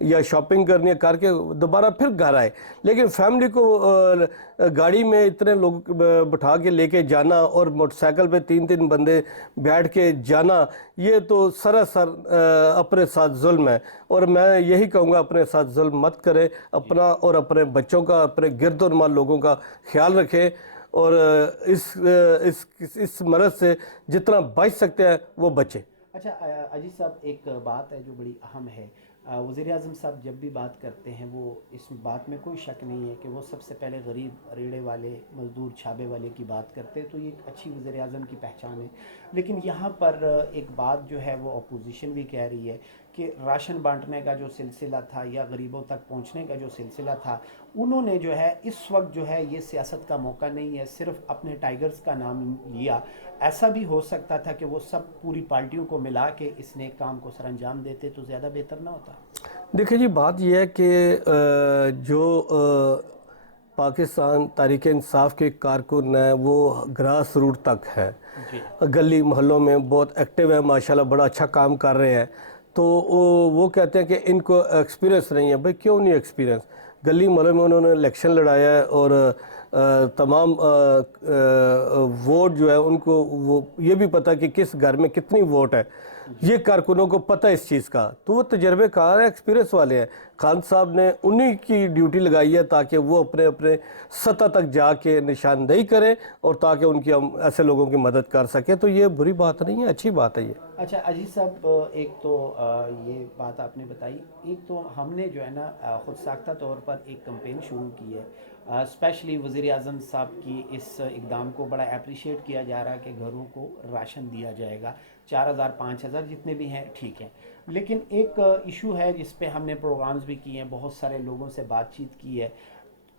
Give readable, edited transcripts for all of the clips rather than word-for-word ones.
یا شاپنگ کرنی ہے کر کے دوبارہ پھر گھر آئے. لیکن فیملی کو گاڑی میں اتنے لوگ بٹھا کے لے کے جانا اور موٹر سائیکل پہ 3 بندے بیٹھ کے جانا, یہ تو سراسر اپنے ساتھ ظلم ہے. اور میں یہی کہوں گا اپنے ساتھ ظلم مت کریں, اپنا اور اپنے بچوں کا, اپنے گرد و نما لوگوں کا خیال رکھیں, اور اس مرض سے جتنا بچ سکتے ہیں وہ بچیں. اچھا عزیز صاحب, ایک بات ہے جو بڑی اہم ہے. وزیر اعظم صاحب جب بھی بات کرتے ہیں وہ اس بات میں کوئی شک نہیں ہے کہ وہ سب سے پہلے غریب ریڑے والے, مزدور چھابے والے کی بات کرتے ہیں, تو یہ ایک اچھی وزیر اعظم کی پہچان ہے. لیکن یہاں پر ایک بات جو ہے وہ اپوزیشن بھی کہہ رہی ہے کہ راشن بانٹنے کا جو سلسلہ تھا یا غریبوں تک پہنچنے کا جو سلسلہ تھا, انہوں نے جو ہے اس وقت جو ہے یہ سیاست کا موقع نہیں ہے, صرف اپنے ٹائیگرز کا نام لیا. ایسا بھی ہو سکتا تھا کہ وہ سب پوری پارٹیوں کو ملا کے اس نیک کام کو سر انجام دیتے تو زیادہ بہتر نہ ہوتا. دیکھیں جی, بات یہ ہے کہ جو پاکستان تحریک انصاف کے کارکن ہیں وہ گراس روٹ تک ہے, گلی محلوں میں بہت ایکٹیو ہے ماشاءاللہ, بڑا اچھا کام کر رہے ہیں. تو وہ کہتے ہیں کہ ان کو ایکسپیرینس نہیں ہے. بھائی کیوں نہیں ایکسپیرینس؟ گلی محلوں میں انہوں نے الیکشن لڑایا ہے, اور تمام ووٹ جو ہے ان کو وہ یہ بھی پتہ کہ کس گھر میں کتنی ووٹ ہے, یہ کارکنوں کو پتہ اس چیز کا. تو وہ تجربے کار ہیں, ایکسپیرینس والے ہیں. خان صاحب نے انہی کی ڈیوٹی لگائی ہے تاکہ وہ اپنے سطح تک جا کے نشاندہی کریں, اور تاکہ ان کی ہم ایسے لوگوں کی مدد کر سکیں. تو یہ بری بات نہیں ہے, اچھی بات ہے یہ. اچھا عزیز صاحب, ایک تو یہ بات آپ نے بتائی, ایک تو ہم نے جو ہے نا خود ساختہ طور پر ایک کمپین شروع کی ہے. اسپیشلی وزیر اعظم صاحب کی اس اقدام کو بڑا اپریشیٹ کیا جا رہا ہے کہ گھروں کو راشن دیا جائے گا, 4000 5000 جتنے بھی ہیں ٹھیک ہیں. لیکن ایک ایشو ہے جس پہ ہم نے پروگرامز بھی کیے ہیں, بہت سارے لوگوں سے بات چیت کی ہے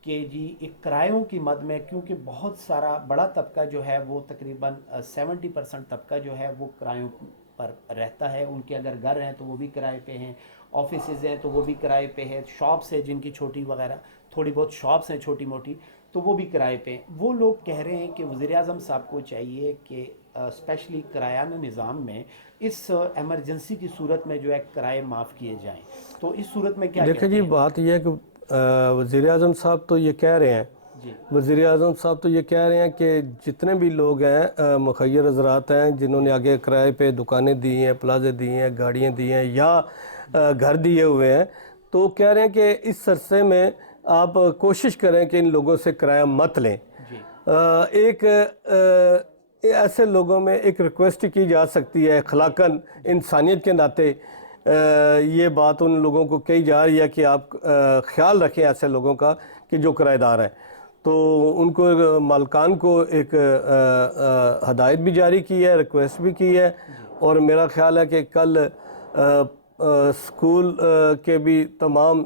کہ جی ایک کرایوں کی مد میں, کیونکہ بہت سارا بڑا طبقہ جو ہے وہ تقریباً 70% طبقہ جو ہے وہ کرایوں پر رہتا ہے. ان کے اگر گھر ہیں تو وہ بھی کرائے پہ ہیں, آفیسز ہیں تو وہ بھی کرائے پہ ہے, شاپس ہیں جن کی چھوٹی وغیرہ تھوڑی بہت شاپس ہیں چھوٹی موٹی, تو وہ بھی کرائے پہ ہیں. وہ لوگ کہہ رہے ہیں کہ وزیر اعظم صاحب کو چاہیے کہ اسپیشلی کرایانہ نظام میں اس ایمرجنسی کی صورت میں جو ہے کرائے معاف کیے جائیں. تو اس صورت میں کیا دیکھیں جی, بات یہ ہے کہ وزیر اعظم صاحب تو یہ کہہ رہے ہیں, وزیر اعظم صاحب تو یہ کہہ رہے ہیں کہ جتنے بھی لوگ ہیں مخیر حضرات ہیں جنہوں نے آگے کرائے پہ دکانیں دی ہیں, پلازے دی ہیں, گاڑیاں دی ہیں یا گھر دیے ہوئے ہیں, تو کہہ رہے ہیں کہ اس عرصے میں آپ کوشش کریں کہ ان لوگوں سے کرایہ مت لیں. ایک ایسے لوگوں میں ایک ریکویسٹ کی جا سکتی ہے اخلاقاً, انسانیت کے ناطے یہ بات ان لوگوں کو کہی جا رہی ہے کہ آپ خیال رکھیں ایسے لوگوں کا کہ جو کرایہ دار ہیں. تو ان کو مالکان کو ایک ہدایت بھی جاری کی ہے, ریکویسٹ بھی کی ہے. اور میرا خیال ہے کہ کل اسکول کے بھی تمام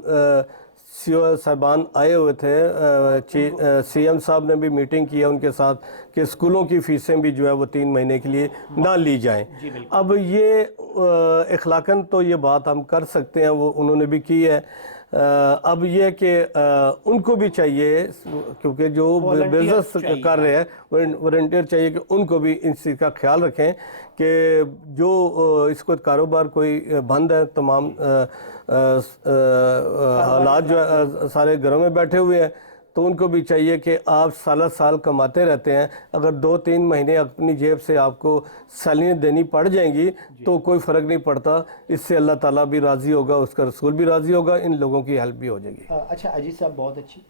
سی او صاحبان آئے ہوئے تھے, سی ایم صاحب نے بھی میٹنگ کی ہے ان کے ساتھ کہ اسکولوں کی فیسیں بھی جو ہے وہ 3 مہینے کے لیے نہ لی جائیں. اب یہ اخلاقاً تو یہ بات ہم کر سکتے ہیں, وہ انہوں نے بھی کی ہے. اب یہ کہ ان کو بھی چاہیے, کیونکہ جو بزنس کر رہے ہیں والنٹیئر چاہیے کہ ان کو بھی اس چیز کا خیال رکھیں کہ جو اس کو کاروبار کوئی بند ہے, تمام حالات جو سارے گھروں میں بیٹھے ہوئے ہیں, تو ان کو بھی چاہیے کہ آپ سالہ سال کماتے رہتے ہیں, اگر 2-3 مہینے اپنی جیب سے آپ کو سیلریاں دینی پڑ جائیں گی تو کوئی فرق نہیں پڑتا. اس سے اللہ تعالیٰ بھی راضی ہوگا, اس کا رسول بھی راضی ہوگا, ان لوگوں کی ہیلپ بھی ہو جائے گی. اچھا عزیز صاحب, بہت اچھی.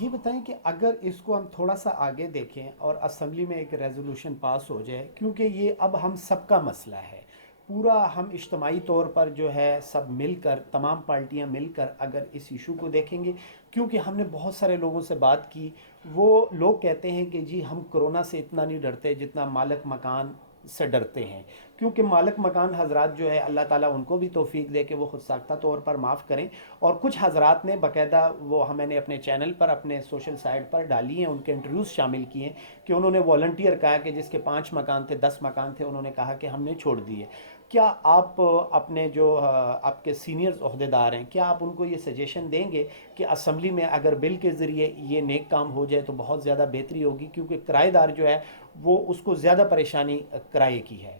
یہ بتائیں کہ اگر اس کو ہم تھوڑا سا آگے دیکھیں اور اسمبلی میں ایک ریزولوشن پاس ہو جائے, کیونکہ یہ اب ہم سب کا مسئلہ ہے, پورا ہم اجتماعی طور پر جو ہے سب مل کر, تمام پارٹیاں مل کر اگر اس ایشو کو دیکھیں گے, کیونکہ ہم نے بہت سارے لوگوں سے بات کی, وہ لوگ کہتے ہیں کہ جی ہم کرونا سے اتنا نہیں ڈرتے جتنا مالک مکان سے ڈرتے ہیں, کیونکہ مالک مکان حضرات جو ہے اللہ تعالیٰ ان کو بھی توفیق دے کہ وہ خود ساختہ طور پر معاف کریں. اور کچھ حضرات نے باقاعدہ وہ ہمیں نے اپنے چینل پر اپنے سوشل سائٹ پر ڈالی ہیں, ان کے انٹرویوز شامل کیے ہیں کہ انہوں نے والنٹیئر کہا کہ جس کے 5 مکان تھے 10 مکان تھے, انہوں نے کہا کہ ہم نے چھوڑ دیے. کیا آپ اپنے جو آپ کے سینئرز عہدیدار ہیں, کیا آپ ان کو یہ سجیشن دیں گے کہ اسمبلی میں اگر بل کے ذریعے یہ نیک کام ہو جائے تو بہت زیادہ بہتری ہوگی, کیونکہ کرایہ دار جو ہے وہ اس کو زیادہ پریشانی کرائے کی ہے.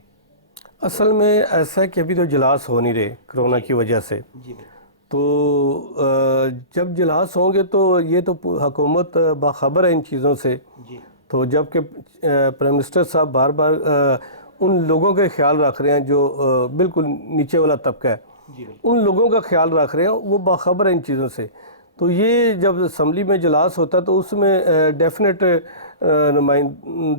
اصل میں ایسا ہے کہ ابھی تو اجلاس ہو نہیں رہے کرونا کی وجہ سے, تو جب اجلاس ہوں گے تو یہ تو حکومت باخبر ہے ان چیزوں سے. جی تو جب کہ پرائم منسٹر صاحب بار بار ان لوگوں کا خیال رکھ رہے ہیں جو بالکل نیچے والا طبقہ ہے, جی بالکل. ان لوگوں کا خیال رکھ رہے ہیں, وہ باخبر ہیں ان چیزوں سے. تو یہ جب اسمبلی میں اجلاس ہوتا ہے تو اس میں ڈیفینیٹ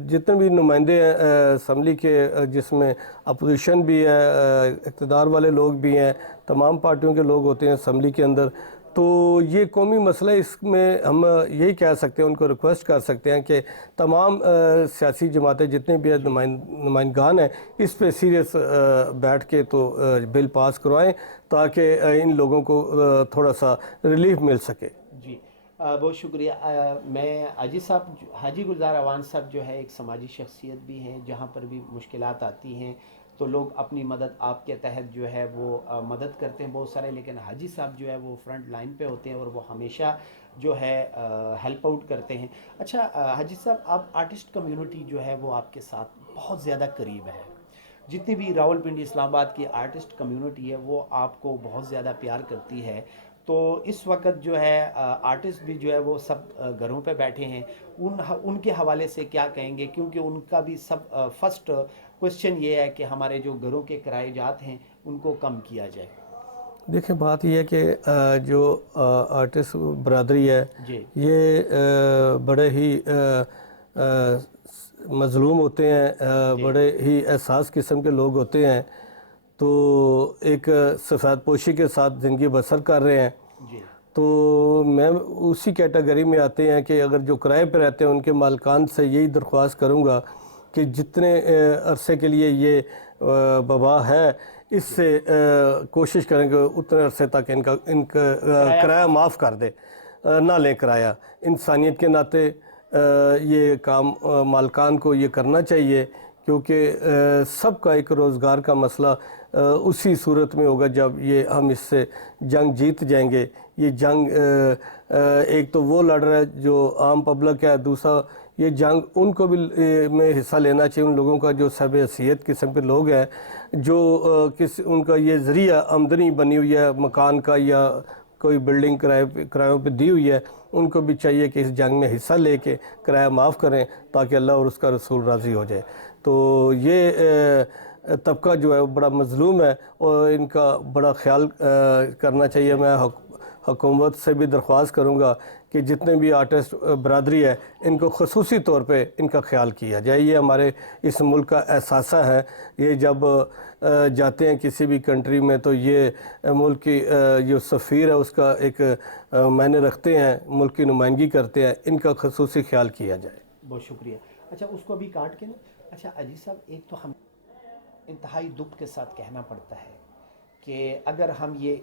جتنے بھی نمائندے ہیں اسمبلی کے, جس میں اپوزیشن بھی ہے, اقتدار والے لوگ بھی ہیں, تمام پارٹیوں کے لوگ ہوتے ہیں اسمبلی کے اندر. تو یہ قومی مسئلہ, اس میں ہم یہی کہہ سکتے ہیں, ان کو ریکویسٹ کر سکتے ہیں کہ تمام سیاسی جماعتیں جتنے بھی نمائندگان ہیں اس پہ سیریس بیٹھ کے تو بل پاس کروائیں تاکہ ان لوگوں کو تھوڑا سا ریلیف مل سکے. جی بہت شکریہ. میں حاجی گلزار اعوان صاحب جو ہے ایک سماجی شخصیت بھی ہیں, جہاں پر بھی مشکلات آتی ہیں تو لوگ اپنی مدد آپ کے تحت جو ہے وہ مدد کرتے ہیں بہت سارے, لیکن حاجی صاحب جو ہے وہ فرنٹ لائن پہ ہوتے ہیں اور وہ ہمیشہ جو ہے ہیلپ آؤٹ کرتے ہیں. اچھا حاجی صاحب, آپ آرٹسٹ کمیونٹی جو ہے وہ آپ کے ساتھ بہت زیادہ قریب ہے. جتنی بھی راول پنڈی اسلام آباد کی آرٹسٹ کمیونٹی ہے وہ آپ کو بہت زیادہ پیار کرتی ہے. تو اس وقت جو ہے آرٹسٹ بھی جو ہے وہ سب گھروں پہ بیٹھے ہیں, ان کے حوالے سے کیا کہیں گے, کیونکہ ان کا بھی سب فرسٹ کوشچن یہ ہے کہ ہمارے جو گھروں کے کرائے جات ہیں ان کو کم کیا جائے. دیکھیں بات یہ ہے کہ جو آرٹسٹ برادری ہے جی یہ بڑے ہی مظلوم ہوتے ہیں, بڑے ہی احساس قسم کے لوگ ہوتے ہیں. تو ایک سفید پوشی کے ساتھ زندگی بسر کر رہے ہیں. جی تو میں اسی کیٹیگری میں آتے ہیں کہ اگر جو کرائے پہ رہتے ہیں ان کے مالکان سے یہی درخواست کروں گا کہ جتنے عرصے کے لیے یہ وبا ہے اس سے کوشش کریں کہ اتنے عرصے تک ان کا کرایہ معاف کر دے, نہ لیں کرایہ. انسانیت کے ناطے یہ کام مالکان کو یہ کرنا چاہیے, کیونکہ سب کا ایک روزگار کا مسئلہ اسی صورت میں ہوگا جب یہ ہم اس سے جنگ جیت جائیں گے. یہ جنگ ایک تو وہ لڑ رہا ہے جو عام پبلک ہے, دوسرا یہ جنگ ان کو بھی میں حصہ لینا چاہیے, ان لوگوں کا جو صاحب حیثیت قسم کے لوگ ہیں, جو ان کا یہ ذریعہ آمدنی بنی ہوئی ہے مکان کا یا کوئی بلڈنگ کرایوں پہ دی ہوئی ہے, ان کو بھی چاہیے کہ اس جنگ میں حصہ لے کے کرایہ معاف کریں تاکہ اللہ اور اس کا رسول راضی ہو جائے. تو یہ طبقہ جو ہے وہ بڑا مظلوم ہے اور ان کا بڑا خیال کرنا چاہیے. میں حکومت سے بھی درخواست کروں گا کہ جتنے بھی آرٹسٹ برادری ہے ان کو خصوصی طور پہ ان کا خیال کیا جائے. یہ ہمارے اس ملک کا احساسہ ہے. یہ جب جاتے ہیں کسی بھی کنٹری میں تو یہ ملک کی جو سفیر ہے اس کا ایک معنی رکھتے ہیں, ملک کی نمائندگی کرتے ہیں, ان کا خصوصی خیال کیا جائے. بہت شکریہ. اچھا اس کو بھی کاٹ کے نا. اچھا عزیز صاحب, ایک تو ہم انتہائی دکھ کے ساتھ کہنا پڑتا ہے کہ اگر ہم یہ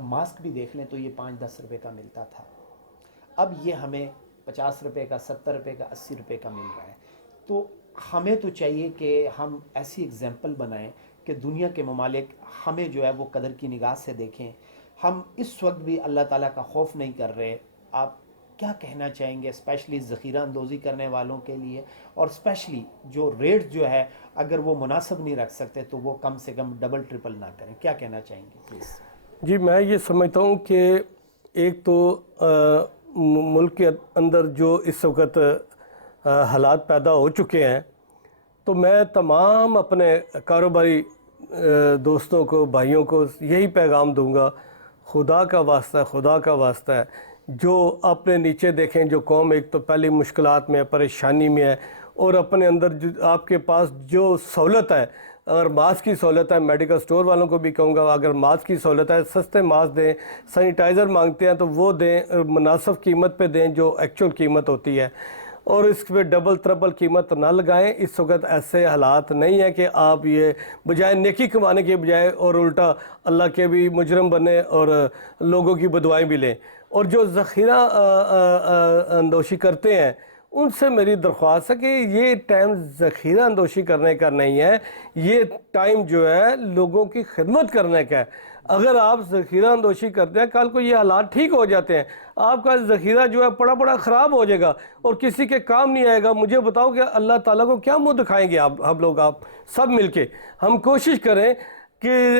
ماسک بھی دیکھ لیں تو یہ 5-10 روپے کا ملتا تھا, اب یہ ہمیں 50 روپے کا, 70 روپے کا, 80 روپے کا مل رہا ہے. تو ہمیں تو چاہیے کہ ہم ایسی اگزامپل بنائیں کہ دنیا کے ممالک ہمیں جو ہے وہ قدر کی نگاہ سے دیکھیں. ہم اس وقت بھی اللہ تعالیٰ کا خوف نہیں کر رہے. آپ کیا کہنا چاہیں گے اسپیشلی ذخیرہ اندوزی کرنے والوں کے لیے, اور اسپیشلی جو ریٹ جو ہے اگر وہ مناسب نہیں رکھ سکتے تو وہ کم سے کم ڈبل ٹرپل نہ کریں. کیا کہنا چاہیں گے پلیز؟ جی میں یہ سمجھتا ہوں کہ ایک تو ملک کے اندر جو اس وقت حالات پیدا ہو چکے ہیں, تو میں تمام اپنے کاروباری دوستوں کو, بھائیوں کو یہی پیغام دوں گا, خدا کا واسطہ ہے, خدا کا واسطہ ہے, جو اپنے نیچے دیکھیں جو قوم ایک تو پہلی مشکلات میں ہے, پریشانی میں ہے, اور اپنے اندر آپ کے پاس جو سہولت ہے, اگر ماسک کی سہولت ہے, میڈیکل سٹور والوں کو بھی کہوں گا اگر ماسک کی سہولت ہے سستے ماسک دیں, سینیٹائزر مانگتے ہیں تو وہ دیں, مناسب قیمت پہ دیں جو ایکچول قیمت ہوتی ہے, اور اس پہ ڈبل ٹربل قیمت نہ لگائیں. اس وقت ایسے حالات نہیں ہیں کہ آپ یہ بجائے نیکی کمانے کے بجائے اور الٹا اللہ کے بھی مجرم بنے اور لوگوں کی بدوائیں بھی لیں. اور جو ذخیرہ اندوشی کرتے ہیں ان سے میری درخواست ہے کہ یہ ٹائم ذخیرہ اندوشی کرنے کا نہیں ہے, یہ ٹائم جو ہے لوگوں کی خدمت کرنے کا ہے. اگر آپ ذخیرہ اندوشی کرتے ہیں کل کو یہ حالات ٹھیک ہو جاتے ہیں, آپ کا ذخیرہ جو ہے پڑا خراب ہو جائے گا اور کسی کے کام نہیں آئے گا. مجھے بتاؤ کہ اللہ تعالیٰ کو کیا منہ دکھائیں گے ہم لوگ, آپ سب مل کے. ہم کوشش کریں کہ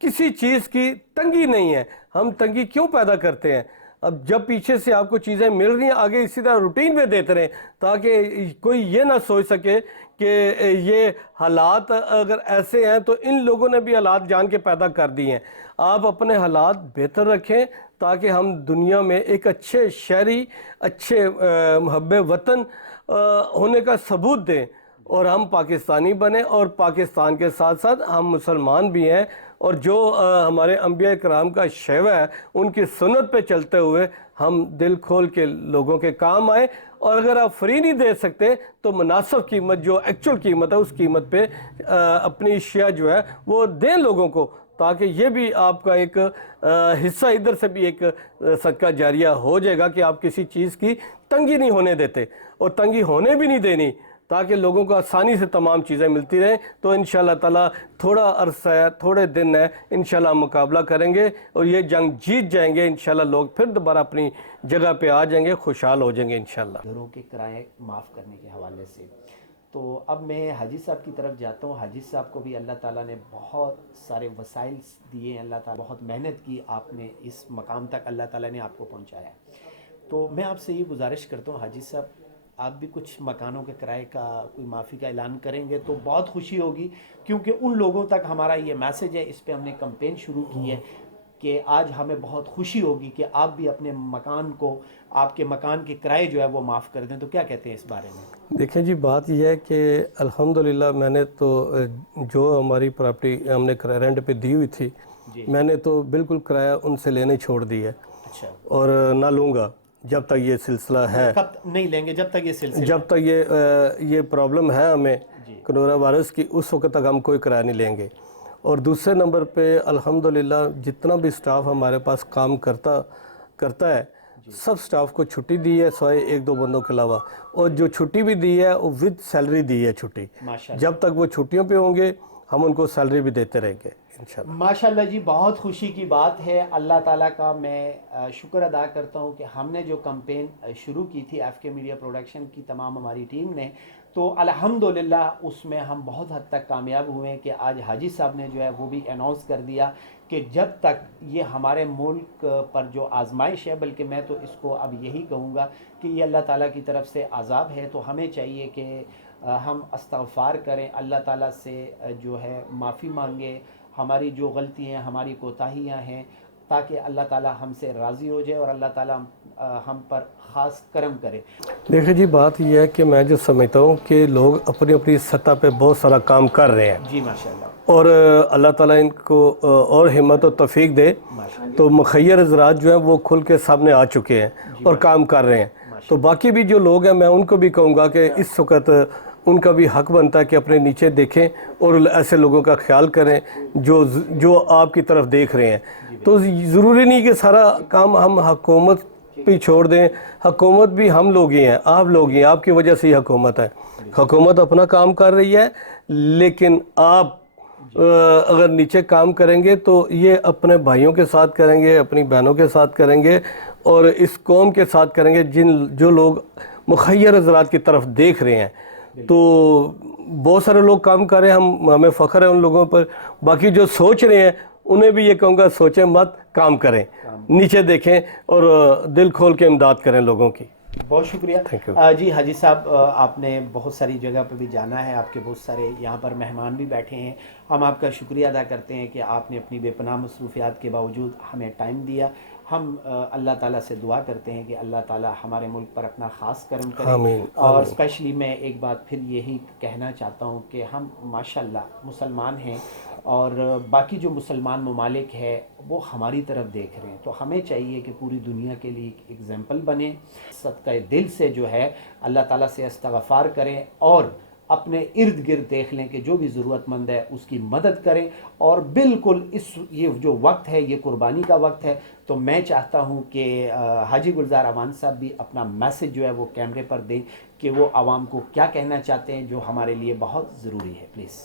کسی چیز کی تنگی نہیں ہے, ہم تنگی کیوں پیدا کرتے ہیں؟ اب جب پیچھے سے آپ کو چیزیں مل رہی ہیں آگے اسی طرح روٹین میں دیتے رہیں تاکہ کوئی یہ نہ سوچ سکے کہ یہ حالات اگر ایسے ہیں تو ان لوگوں نے بھی حالات جان کے پیدا کر دی ہیں۔ آپ اپنے حالات بہتر رکھیں تاکہ ہم دنیا میں ایک اچھے شہری، اچھے محب وطن ہونے کا ثبوت دیں، اور ہم پاکستانی بنیں، اور پاکستان کے ساتھ ساتھ ہم مسلمان بھی ہیں، اور جو ہمارے انبیاء کرام کا شیوہ ہے ان کی سنت پہ چلتے ہوئے ہم دل کھول کے لوگوں کے کام آئیں۔ اور اگر آپ فری نہیں دے سکتے تو مناسب قیمت، جو ایکچول قیمت ہے اس قیمت پہ اپنی اشیاء جو ہے وہ دیں لوگوں کو، تاکہ یہ بھی آپ کا ایک حصہ ادھر سے بھی ایک صدقہ جاریہ ہو جائے گا کہ آپ کسی چیز کی تنگی نہیں ہونے دیتے، اور تنگی ہونے بھی نہیں دینی، تاکہ لوگوں کو آسانی سے تمام چیزیں ملتی رہیں۔ تو انشاءاللہ تعالیٰ تھوڑا عرصہ ہے، تھوڑے دن ہے، انشاءاللہ ہم مقابلہ کریں گے اور یہ جنگ جیت جائیں گے انشاءاللہ۔ لوگ پھر دوبارہ اپنی جگہ پہ آ جائیں گے، خوشحال ہو جائیں گے انشاءاللہ۔ گھروں کے کرائے معاف کرنے کے حوالے سے تو اب میں حاجی صاحب کی طرف جاتا ہوں۔ حاجی صاحب کو بھی اللہ تعالیٰ نے بہت سارے وسائل دیے ہیں، اللہ تعالیٰ بہت محنت کی، آپ نے اس مقام تک اللہ تعالیٰ نے آپ کو پہنچایا۔ تو میں آپ سے یہ گزارش کرتا ہوں حاجی صاحب، آپ بھی کچھ مکانوں کے کرائے کا کوئی معافی کا اعلان کریں گے تو بہت خوشی ہوگی، کیونکہ ان لوگوں تک ہمارا یہ میسج ہے، اس پہ ہم نے کمپین شروع کی ہے کہ آج ہمیں بہت خوشی ہوگی کہ آپ بھی اپنے مکان کو، آپ کے مکان کے کرائے جو ہے وہ معاف کر دیں۔ تو کیا کہتے ہیں اس بارے میں؟ دیکھیں جی، بات یہ ہے کہ الحمدللہ میں نے تو جو ہماری پراپرٹی ہم نے رینٹ پہ دی ہوئی تھی، میں نے تو بالکل کرایہ ان سے لینے چھوڑ دی ہے، اچھا، اور نہ لوں گا جب تک یہ سلسلہ ہے، کب نہیں لیں گے؟ جب تک یہ سلسلہ، جب تک یہ پرابلم ہے ہمیں کرونا وائرس کی، اس وقت تک ہم کوئی کرایہ نہیں لیں گے۔ اور دوسرے نمبر پہ الحمدللہ جتنا بھی سٹاف ہمارے پاس کام کرتا ہے، سب سٹاف کو چھٹی دی ہے سوائے ایک دو بندوں کے علاوہ، اور جو چھٹی بھی دی ہے وہ ود سیلری دی ہے چھٹی۔ جب تک وہ چھٹیوں پہ ہوں گے ہم ان کو سیلری بھی دیتے رہیں گے انشاءاللہ۔ ماشاءاللہ جی، بہت خوشی کی بات ہے۔ اللہ تعالیٰ کا میں شکر ادا کرتا ہوں کہ ہم نے جو کمپین شروع کی تھی ایف کے میڈیا پروڈکشن کی تمام ہماری ٹیم نے، تو الحمدللہ اس میں ہم بہت حد تک کامیاب ہوئے ہیں کہ آج حاجی صاحب نے جو ہے وہ بھی اناؤنس کر دیا کہ جب تک یہ ہمارے ملک پر جو آزمائش ہے، بلکہ میں تو اس کو اب یہی کہوں گا کہ یہ اللہ تعالیٰ کی طرف سے عذاب ہے، تو ہمیں چاہیے کہ ہم استغفار کریں، اللہ تعالیٰ سے جو ہے معافی مانگیں، ہماری جو غلطیاں، ہماری کوتاہیاں ہیں، تاکہ اللہ تعالیٰ ہم سے راضی ہو جائے اور اللہ تعالیٰ ہم پر خاص کرم کرے۔ دیکھیں جی، بات یہ ہے کہ میں جو سمجھتا ہوں کہ لوگ اپنی اپنی سطح پہ بہت سارا کام کر رہے ہیں، جی ماشاءاللہ، اور اللہ تعالیٰ ان کو اور ہمت و توفیق دے۔ تو مخیر حضرات جو ہیں وہ کھل کے سامنے آ چکے ہیں اور کام کر رہے ہیں، تو باقی بھی جو لوگ ہیں میں ان کو بھی کہوں گا کہ اس وقت ان کا بھی حق بنتا ہے کہ اپنے نیچے دیکھیں اور ایسے لوگوں کا خیال کریں جو آپ کی طرف دیکھ رہے ہیں۔ تو ضروری نہیں کہ سارا کام ہم حکومت پہ چھوڑ دیں، حکومت بھی ہم لوگ ہی ہیں، آپ لوگ ہی ہیں، آپ کی وجہ سے ہی حکومت ہے۔ حکومت اپنا کام کر رہی ہے، لیکن آپ اگر نیچے کام کریں گے تو یہ اپنے بھائیوں کے ساتھ کریں گے، اپنی بہنوں کے ساتھ کریں گے، اور اس قوم کے ساتھ کریں گے جو لوگ مخیر حضرات کی طرف دیکھ رہے ہیں۔ تو بہت سارے لوگ کام کر رہے ہیں، ہمیں فخر ہے ان لوگوں پر۔ باقی جو سوچ رہے ہیں انہیں بھی یہ کہوں گا سوچیں مت، کام کریں، نیچے دیکھیں اور دل کھول کے امداد کریں لوگوں کی۔ بہت شکریہ جی حاجی صاحب، آپ نے بہت ساری جگہ پہ بھی جانا ہے، آپ کے بہت سارے یہاں پر مہمان بھی بیٹھے ہیں، ہم آپ کا شکریہ ادا کرتے ہیں کہ آپ نے اپنی بے پناہ مصروفیات کے باوجود ہمیں ٹائم دیا۔ ہم اللہ تعالیٰ سے دعا کرتے ہیں کہ اللہ تعالیٰ ہمارے ملک پر اپنا خاص کرم کرے، اور اسپیشلی میں ایک بات پھر یہی کہنا چاہتا ہوں کہ ہم ماشاءاللہ مسلمان ہیں، اور باقی جو مسلمان ممالک ہے وہ ہماری طرف دیکھ رہے ہیں، تو ہمیں چاہیے کہ پوری دنیا کے لیے ایک ایگزامپل بنے، صدقہ دل سے جو ہے اللہ تعالیٰ سے استغفار کریں، اور اپنے ارد گرد دیکھ لیں کہ جو بھی ضرورت مند ہے اس کی مدد کریں، اور بالکل یہ جو وقت ہے یہ قربانی کا وقت ہے۔ تو میں چاہتا ہوں کہ حاجی گلزار اعوان صاحب بھی اپنا میسج جو ہے وہ کیمرے پر دیں کہ وہ عوام کو کیا کہنا چاہتے ہیں جو ہمارے لیے بہت ضروری ہے، پلیز۔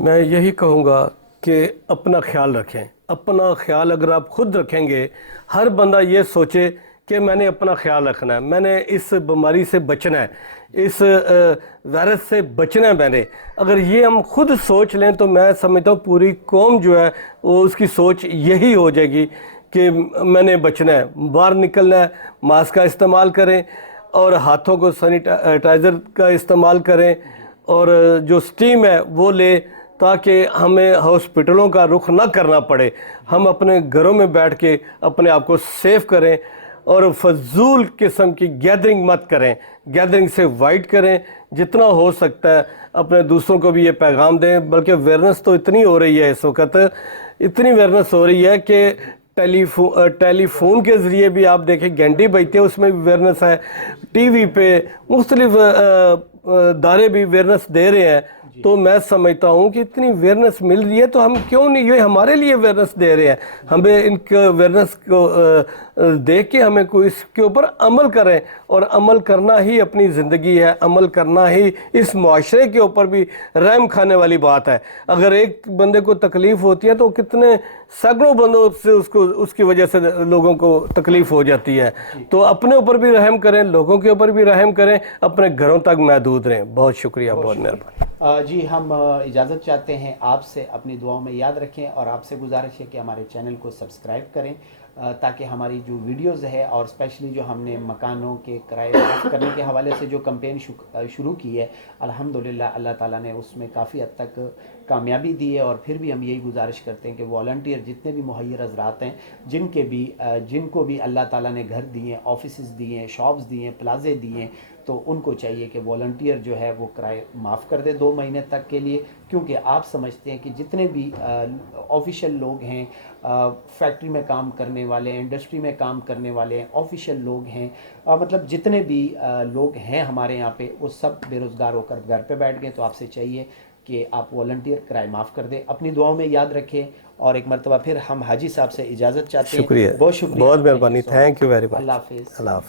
میں یہی کہوں گا کہ اپنا خیال رکھیں، اپنا خیال اگر آپ خود رکھیں گے، ہر بندہ یہ سوچے کہ میں نے اپنا خیال رکھنا ہے، میں نے اس بیماری سے بچنا ہے، اس وائرس سے بچنا ہے میں نے، اگر یہ ہم خود سوچ لیں تو میں سمجھتا ہوں پوری قوم جو ہے وہ اس کی سوچ یہی ہو جائے گی کہ میں نے بچنا ہے، باہر نکلنا ہے ماسک کا استعمال کریں اور ہاتھوں کو سینیٹائزر کا استعمال کریں اور جو سٹیم ہے وہ لے تاکہ ہمیں ہاسپٹلوں کا رخ نہ کرنا پڑے، ہم اپنے گھروں میں بیٹھ کے اپنے آپ کو سیف کریں اور فضول قسم کی گیدرنگ مت کریں، گیدرنگ سے وائٹ کریں جتنا ہو سکتا ہے، اپنے دوسروں کو بھی یہ پیغام دیں۔ بلکہ ویئرنس تو اتنی ہو رہی ہے اس وقت، اتنی ویئرنس ہو رہی ہے کہ ٹیلی فون کے ذریعے بھی آپ دیکھیں گھنٹی بجتے ہیں اس میں بھی ویئرنس ہے، ٹی وی پہ مختلف ادارے بھی ویئرنس دے رہے ہیں۔ تو میں سمجھتا ہوں کہ اتنی ویئرنس مل رہی ہے تو ہم کیوں نہیں، یہ ہمارے لیے ویئرنس دے رہے ہیں، ہمیں ان کا ویئرنس کو دیکھ کے ہمیں کوئی اس کے اوپر عمل کریں، اور عمل کرنا ہی اپنی زندگی ہے، عمل کرنا ہی اس معاشرے کے اوپر بھی رحم کھانے والی بات ہے۔ اگر ایک بندے کو تکلیف ہوتی ہے تو کتنے سینکڑوں بندوں سے اس کی وجہ سے لوگوں کو تکلیف ہو جاتی ہے۔ تو اپنے اوپر بھی رحم کریں، لوگوں کے اوپر بھی رحم کریں، اپنے گھروں تک محدود رہیں۔ بہت شکریہ، بہت مہربانی۔ جی ہم اجازت چاہتے ہیں آپ سے، اپنی دعاؤں میں یاد رکھیں، اور آپ سے گزارش ہے کہ ہمارے چینل کو سبسکرائب کریں تاکہ ہماری جو ویڈیوز ہے، اور اسپیشلی جو ہم نے مکانوں کے کرائے معاف کرنے کے حوالے سے جو کمپین شروع کی ہے، الحمدللہ اللہ تعالیٰ نے اس میں کافی حد تک کامیابی دی ہے۔ اور پھر بھی ہم یہی گزارش کرتے ہیں کہ والنٹیئر جتنے بھی مہیر حضرات ہیں، جن کو بھی اللہ تعالیٰ نے گھر دیے ہیں، آفیسز دیے ہیں، شاپس دیے ہیں، پلازے دیے ہیں، تو ان کو چاہیے کہ والنٹیئر جو ہے وہ کرائے معاف کر دے 2 مہینے تک کے لیے، کیونکہ آپ سمجھتے ہیں کہ جتنے بھی آفیشیل لوگ ہیں، فیکٹری میں کام کرنے والے ہیں، انڈسٹری میں کام کرنے والے ہیں، آفیشیل لوگ ہیں، مطلب جتنے بھی لوگ ہیں ہمارے یہاں پہ، وہ سب بے روزگار ہو کر گھر پہ بیٹھ گئے۔ تو آپ سے چاہیے کہ آپ والنٹیئر کرائے معاف کر دیں، اپنی دعاؤں میں یاد رکھیں، اور ایک مرتبہ پھر ہم حاجی صاحب سے اجازت چاہتے ہیں۔ شکریہ، بہت شکریہ، بہت مہربانی، تھینک یو ویری مچ، اللہ حافظ۔ اللہ حافظ۔